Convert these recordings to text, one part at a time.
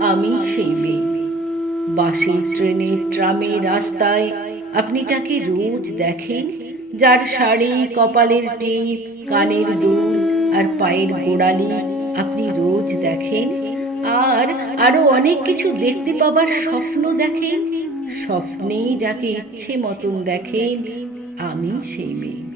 আমি সেই মেয়ে। বাসে ট্রেনে ট্রামে রাস্তায় আপনি যাকে রোজ দেখেন, যার শাড়ি, কপালের টিপ, কানের দুল আর পায়ের গোড়ালি আপনি রোজ দেখেন, আর আরও অনেক কিছু দেখতে পাবার স্বপ্ন দেখেন, স্বপ্নেই যাকে ইচ্ছে মতন দেখেন, আমি সেই মেয়ে।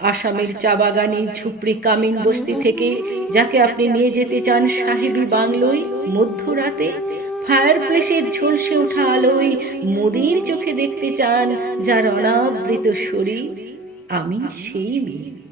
আসামের চা বাগানে ঝুপড়ি কামিন বস্তি থেকে যাকে আপনি নিয়ে যেতে চান সাহেবী বাংলোয় মধ্যরাতে ফায়ার প্লেসের ঝলসে ওঠা আলোয় মোদির চোখে দেখতে চান যার অনাবৃত শরীর আমি সেই মেয়ে।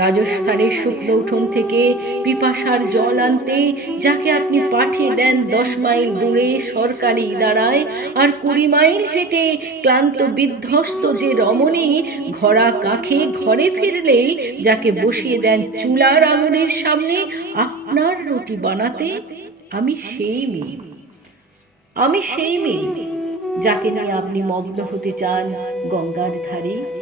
রাজস্থানের শুকনো উঠোন থেকে পিপাসার জল আনতে, যাকে আপনি পাঠিয়ে দেন দশ মাইল দূরে সরকারি ইদারায় আর কুড়ি মাইল হেঁটে ক্লান্ত বিধ্বস্ত যে রমণী ঘোড়া কাখে ঘরে ফিরলেই যাকে বসিয়ে দেন চুলার আঙুরের সামনে, আপনার রুটি বানাতে আমি সেই মেয়ে। আমি সেই মেয়ে যাকে নিয়ে আপনি মগ্ন হতে চান গঙ্গার ধারে।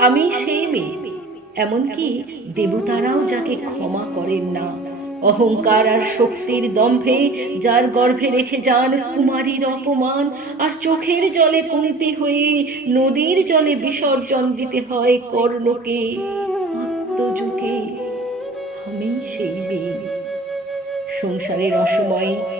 আমি সেই মেয়ে। এমনকি দেবতারাও যাকে ক্ষমা করেন না। অহংকার আর শক্তির দম্ভে যার গর্ভে রেখে যান কুমারীর অপমান, আর চোখের জলে কুন্তি হয়ে নদীর জলে বিসর্জন দিতে হয় কর্ণকে, আত্মযুগে। আমি সেই মেয়ে। সংসারের অসময়ে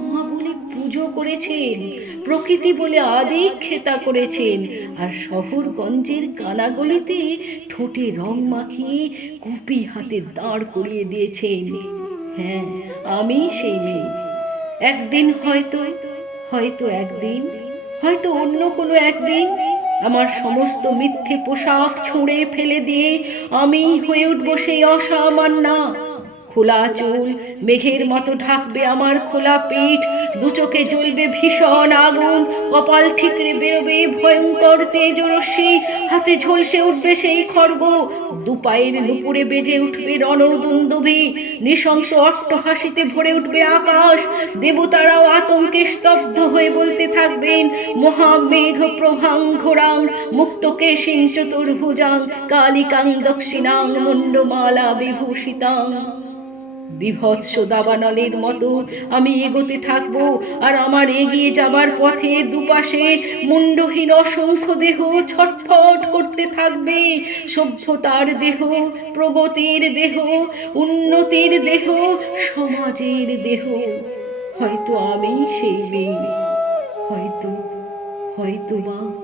পুজো করেছেন। প্রকৃতি বলে আদি খেতা করেছেন। আর শহরগঞ্জের কানাগলিতে ঠোঁটে রং মাখিয়ে কুপি হাতে দাঁড় করিয়ে দিয়েছেন। হ্যাঁ আমি সেই মেয়ে। একদিন হয়তো হয়তো একদিন, হয়তো অন্য কোনো একদিন আমার সমস্ত মিথ্যে পোশাক ছুঁড়ে ফেলে দিয়ে আমি হয়ে উঠবো সেই অসামান্না খোলা চুল, মেঘের মতো ঢাকবে আমার খোলা পিঠ, দু চোখে জ্বলবে ভীষণ আগুন, কপাল ঠিকরে বেরোবে ভয়ঙ্কর তেজরশ্মি, হাতে ঝলসে উঠবে সেই খড়গ দু পায়ের নুপুরে বেজে উঠবে রণদুন্দুভি, নৃশংস অট্ট হাসিতে ভরে উঠবে আকাশ, দেবতারাও আতঙ্কে স্তব্ধ হয়ে বলতে থাকবেন, মহামেঘ প্রভাং ঘোরাং মুক্তকে সিং চতুর্ভুজাং, কালিকাং দক্ষিণাং, মুন্ডমালা বিভূষিতাং। বিভৎস দাবানলের মতো আমি এগোতে থাকব আর আমার এগিয়ে যাবার পথে দুপাশে মুন্ডহীন অসংখ্য দেহ ছটফট করতে থাকবে। সভ্যতার দেহ, প্রগতির দেহ, উন্নতির দেহ, সমাজের দেহ। হয়তো আমি সেই মেয়ে, হয়তো হয়তো বা